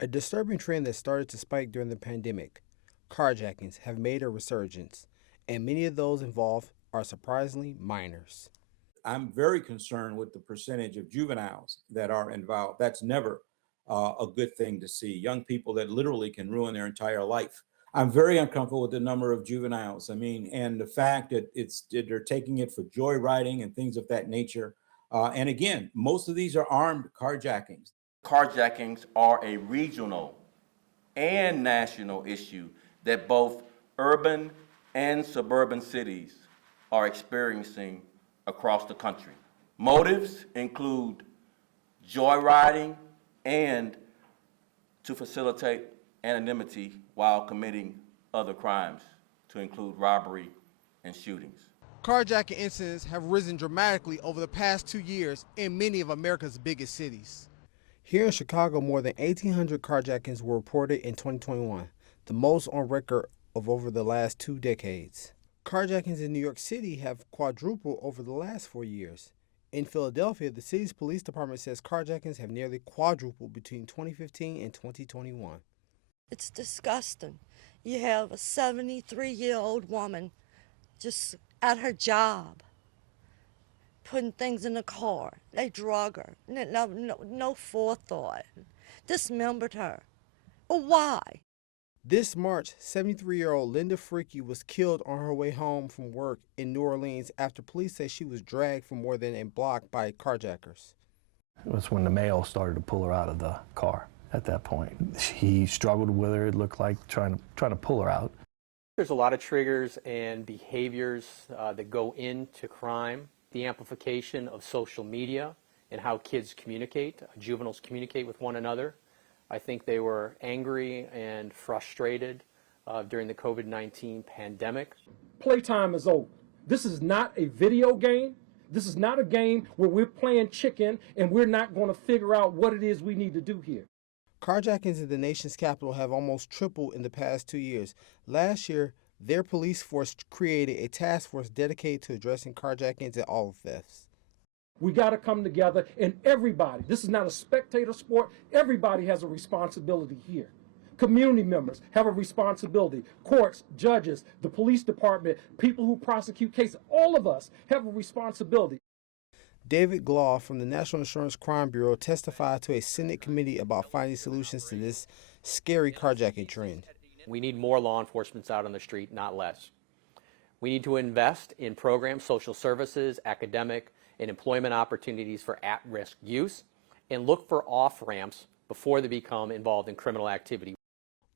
A disturbing trend that started to spike during the pandemic, carjackings, have made a resurgence, and many of those involved are surprisingly minors. I'm very concerned with the percentage of juveniles that are involved. That's never a good thing to see. Young people that literally can ruin their entire life. I'm very uncomfortable with the number of juveniles. I mean, and the fact that they're taking it for joyriding and things of that nature. And again, most of these are armed carjackings. Carjackings are a regional and national issue that both urban and suburban cities are experiencing across the country. Motives include joyriding and to facilitate anonymity while committing other crimes, to include robbery and shootings. Carjacking incidents have risen dramatically over the past 2 years in many of America's biggest cities. Here in Chicago, more than 1,800 carjackings were reported in 2021, the most on record of over the last 2 decades. Carjackings in New York City have quadrupled over the last 4 years. In Philadelphia, the city's police department says carjackings have nearly quadrupled between 2015 and 2021. It's disgusting. You have a 73-year-old woman just at her job, putting things in the car. They drug her. No forethought. Dismembered her. Well, why? This March, 73-year-old Linda Freaky was killed on her way home from work in New Orleans after police say she was dragged for more than a block by carjackers. It was when the male started to pull her out of the car at that point. He struggled with her, it looked like, trying to pull her out. There's a lot of triggers and behaviors that go into crime. The amplification of social media and how kids communicate, juveniles communicate with one another. I think they were angry and frustrated during the COVID-19 pandemic. Playtime is over. This is not a video game. This is not a game where we're playing chicken and we're not going to figure out what it is we need to do here. Carjackings in the nation's capital have almost tripled in the past 2 years. Last year, their police force created a task force dedicated to addressing carjackings and auto thefts. We got to come together, and everybody, this is not a spectator sport, everybody has a responsibility here. Community members have a responsibility. Courts, judges, the police department, people who prosecute cases, all of us have a responsibility. David Glaw from the National Insurance Crime Bureau testified to a Senate committee about finding solutions to this scary carjacking trend. We need more law enforcement out on the street, not less. We need to invest in programs, social services, academic, and employment opportunities for at-risk use, and look for off-ramps before they become involved in criminal activity.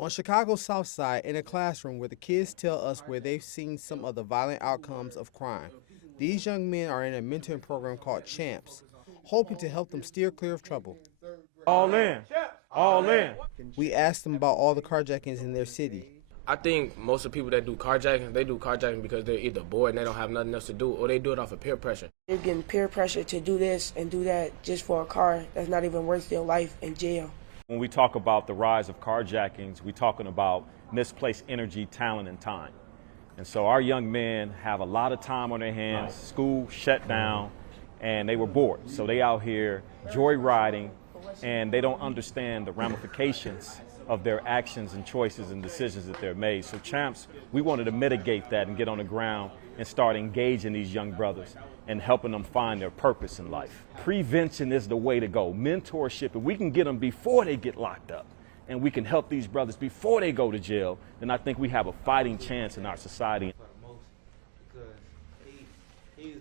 On Chicago's South Side, in a classroom where the kids tell us where they've seen some of the violent outcomes of crime, these young men are in a mentoring program called CHAMPS, hoping to help them steer clear of trouble. All in. All in. We asked them about all the carjackings in their city. I think most of the people that do carjacking, they do carjacking because they're either bored and they don't have nothing else to do, or they do it off of peer pressure. You're getting peer pressure to do this and do that just for a car that's not even worth their life in jail. When we talk about the rise of carjackings, we're talking about misplaced energy, talent, and time. And so our young men have a lot of time on their hands, school shut down, and they were bored. So they out here joyriding, and they don't understand the ramifications of their actions and choices and decisions that they're made. So CHAMPS, we wanted to mitigate that and get on the ground and start engaging these young brothers and helping them find their purpose in life. Prevention is the way to go. Mentorship, if we can get them before they get locked up and we can help these brothers before they go to jail, then I think we have a fighting chance in our society.